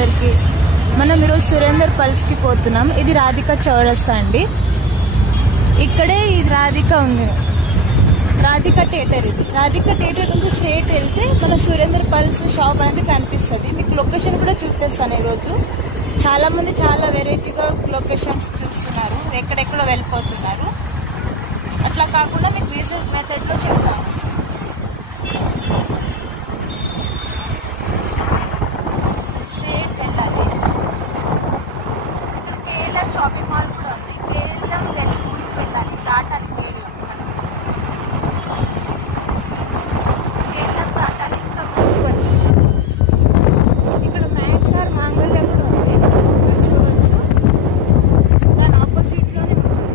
అందరికీ. మనం ఈరోజు సురేందర్ పల్స్కి పోతున్నాం. ఇది రాధిక చౌరస్తా అండి. ఇక్కడే ఇది రాధిక ఉంది, రాధిక థియేటర్. ఇది రాధిక థియేటర్ నుంచి స్ట్రేట్ వెళ్తే మన సురేందర్ పల్స్ షాప్ అనేది కనిపిస్తుంది. మీకు లొకేషన్ కూడా చూపిస్తాను. ఈరోజు చాలామంది చాలా వెరైటీగా లొకేషన్స్ చూస్తున్నారు, ఎక్కడెక్కడో వెళ్ళిపోతున్నారు. అట్లా కాకుండా మీకు విజిట్ మెథడ్లో చెప్తాను. స్ట్రేట్ వెళ్ళాలి. కేఎల్ఎం షాపింగ్ మాల్ కూడా ఉంది. కేఎల్ఎం వెళ్ళి గుడికి వెళ్ళాలి, దాటాలి. కేఎల్ఎం దాటాలి. ఇంకా ఇక్కడ మ్యాక్స్ ఆర్ మాంగళ్యం కూడా ఉంది, మీరు చూడవచ్చు. దాని ఆపోజిట్లోనే ఉంటుంది.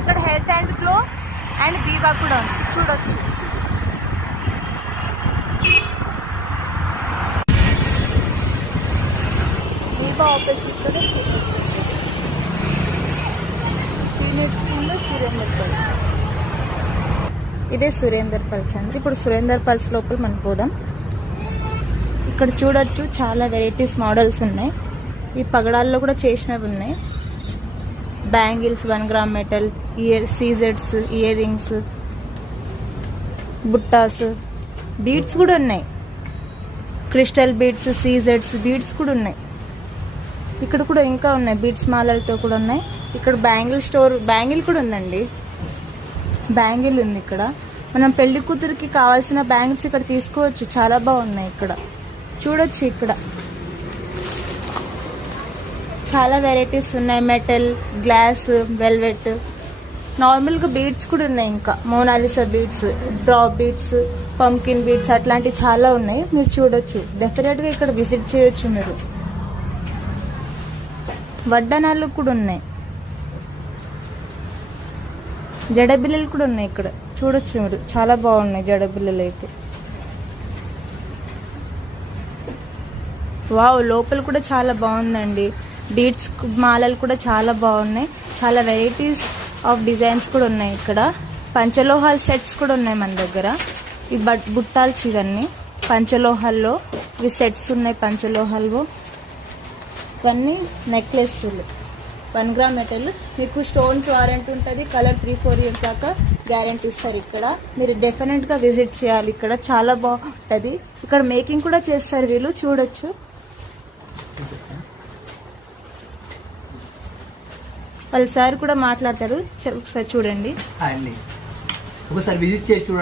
ఇక్కడ హెల్త్ అండ్ గ్లో అండ్ బీవా కూడా ఉంది, చూడొచ్చు. బీవా ఆపోజిట్లోనే సీనియర్ స్కూల్లో సురేందర్ పల్స్. ఇదే సురేందర్ పల్స్ అండి. ఇప్పుడు సురేందర్ పల్స్ లోపల మనం పోదాం. ఇక్కడ చూడొచ్చు చాలా వెరైటీస్ మోడల్స్ ఉన్నాయి. ఈ పగడాల్లో కూడా చేసినవి ఉన్నాయి. బ్యాంగిల్స్, 1 గ్రామ్ మెటల్, సీజెడ్స్, ఇయర్ రింగ్స్, బుట్టాస్, బీడ్స్ కూడా ఉన్నాయి. క్రిస్టల్ బీడ్స్, సీజెడ్స్ బీడ్స్ కూడా ఉన్నాయి. ఇక్కడ కూడా ఇంకా ఉన్నాయి, బీడ్స్ మాలలతో కూడా ఉన్నాయి. ఇక్కడ బ్యాంగిల్ స్టోర్, బ్యాంగిల్ కూడా ఉందండి. బ్యాంగిల్ ఉంది ఇక్కడ. మనం పెళ్లి కూతురికి కావాల్సిన బ్యాంగిల్స్ ఇక్కడ తీసుకోవచ్చు. చాలా బాగున్నాయి. ఇక్కడ చూడొచ్చు. ఇక్కడ చాలా వెరైటీస్ ఉన్నాయి. మెటల్, గ్లాస్, వెల్వెట్, నార్మల్గా బీడ్స్ కూడా ఉన్నాయి. ఇంకా Mona Lisa beads, drop beads, pumpkin beads అట్లాంటివి చాలా ఉన్నాయి. మీరు చూడొచ్చు. డెఫినెట్గా ఇక్కడ విజిట్ చేయొచ్చు మీరు. వడ్డనాలు కూడా ఉన్నాయి. జడబిల్లలు కూడా ఉన్నాయి. ఇక్కడ చూడొచ్చు మీరు. చాలా బాగున్నాయి జడబిల్లలు అయితే. వావ్, లోపల కూడా చాలా బాగుందండి. బీడ్స్ మాలలు కూడా చాలా బాగున్నాయి. చాలా వెరైటీస్ ఆఫ్ డిజైన్స్ కూడా ఉన్నాయి. ఇక్కడ పంచలోహాల్ సెట్స్ కూడా ఉన్నాయి మన దగ్గర. ఈ బుట్టాల్స్ ఇవన్నీ పంచలోహాల్లో ఇవి సెట్స్ ఉన్నాయి. పంచలోహాల్లో ఇవన్నీ నెక్లెస్లు. 1 గ్రామ్ మెటల్. మీకు స్టోన్స్ వారంటీ ఉంటుంది. కలర్ 3-4 ఇయర్స్ దాకా గ్యారంటీ ఇస్తారు. ఇక్కడ మీరు డెఫినెట్గా విజిట్ చేయాలి. ఇక్కడ చాలా బాగుంటుంది. ఇక్కడ మేకింగ్ కూడా చేస్తారు వీళ్ళు, చూడొచ్చు. వాళ్ళు సార్ కూడా మాట్లాడతారు. ఒకసారి చూడండి. ఒకసారి విజిట్ చేయొచ్చు.